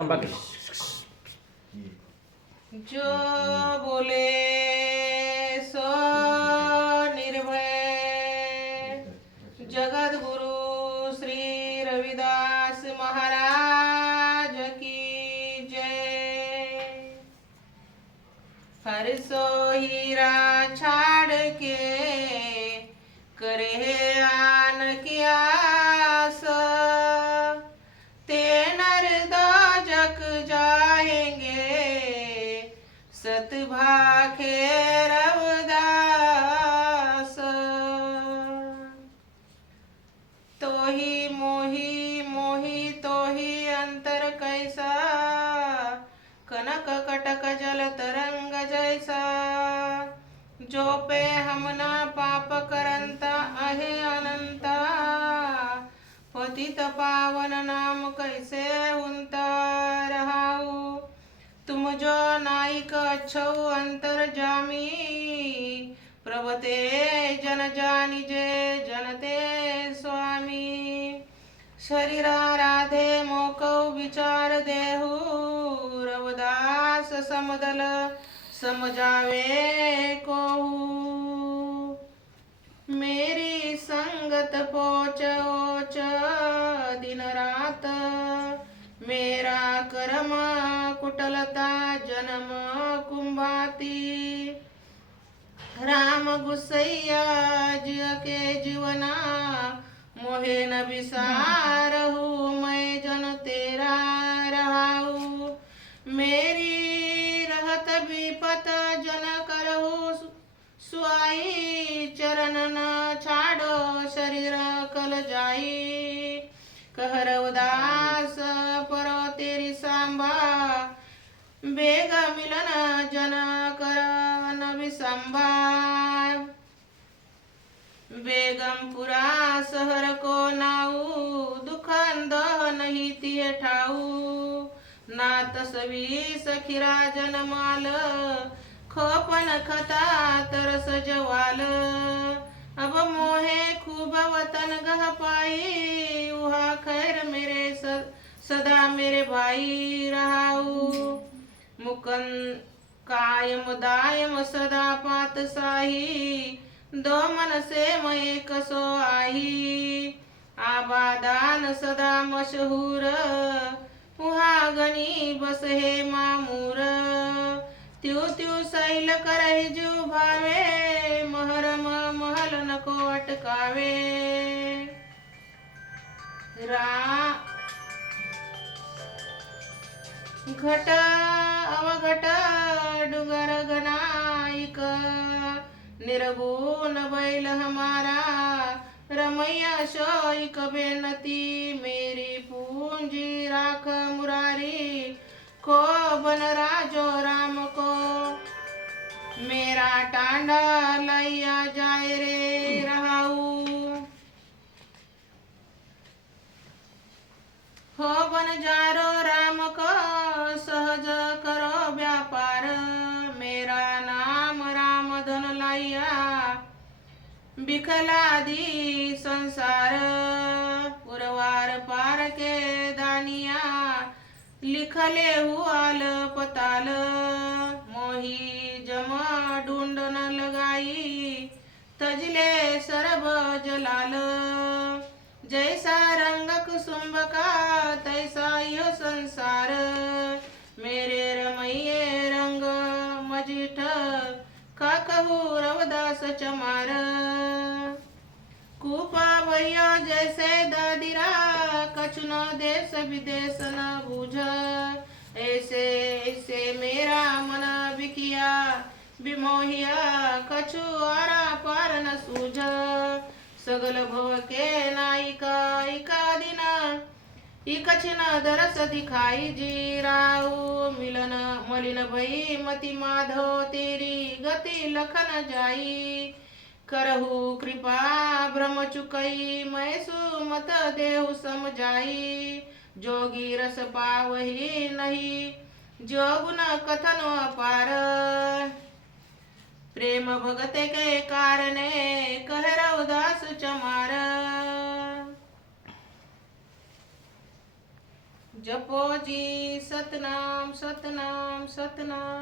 बाकी जो बोले सो निर्भय जगत गुरु श्री रविदास महाराज की जय। हर सो हीरा छाड़ के करे आन की आस, ते नर दोजक जाएंगे सत भाखे रवदास। तो ही मोही मोही तो ही अंतर कैसा, कनक कटक जल तरंग जैसा। जो पे हमना पाप करंता आहे अनंता, पतित पावन नाम कैसे उनता रहाऊ। तुम जो नाइक अच्छौ अंतर जामी, प्रभते जन जानिजे जनते स्वामी। शरीरा राधे मोकौ विचार देहु, रवदास समदल समझावे कोहू। मेरी संगत पोच ओच दिन रात, मेरा कर्म कुटलता जन्म कुंभाती। राम गुसैया जिय के जीवना, मोहे न विसारहु मैं जन तेरा रहाऊ। मेरी रहत विपत जन करहु सुआई, चरण न छाड़ो शरीर कल जाई। कह रवदास परो तेरी सांबा, बेग मिलन जन कर न विसंबा। बेगमपुरा शहर को नाऊ, दुखन दह नहीं तिहे ठाऊ। नात सवी सखीरा जनमाल, खोपन खता तरस जवाल। अब मोहे खूब वतन गह पाई, उहा खैर मेरे सदा मेरे भाई रहाऊ। मुकन कायम दायम सदा पात साही, दो मन से मैं कसो आही। आबादान सदा मशहूर, उहा गणी बस हे मामूर। त्यू त्यू सैल करहि जू भावे, महरम महल नको अटकावे। घट अवघट डुगर गनाइक, निर्गुण बैल हमारा रमैया शोइक बेनती। मेरी पूंजी राख मुरारी को, बन राजो राम को। मेरा टांडा लैया जाए रे रहाऊ, हो बन जारो राम को सहज करो व्यापार। मेरा नाम राम धन लाइया, बिखला दी संसार। उरवार पार के दानिया, लिखले हुआल पताल। मोही जमा ढूंढ न लगाई, तजले सरब जलाल। जैसा रंग कुसुम्ब का तैसा यो संसार, मेरे रमैये रंग मजिठ का कहू रवदास चमार। कूपा भैया जैसे दादिरा, कछुनो देश विदेश न बूझ। ऐसे ऐसे मेरा मन बिकिया बिमोहिया, कछु आरा पार न सूझ। सगल भव के नायिका इका दिन, इकछिन दरस दिखाई जीराऊ। मिलन मलिन भई मति माधव, तेरी गति लखन जाई। करहु कृपा भ्रम चुकई, मैं सुमत देहु समझाई। जोगी रस पावही नहीं, जो गुण कथन अपार। प्रेम भगत के कारणे, कह रवदास चमार। जपो जी सतनाम सतनाम सतनाम।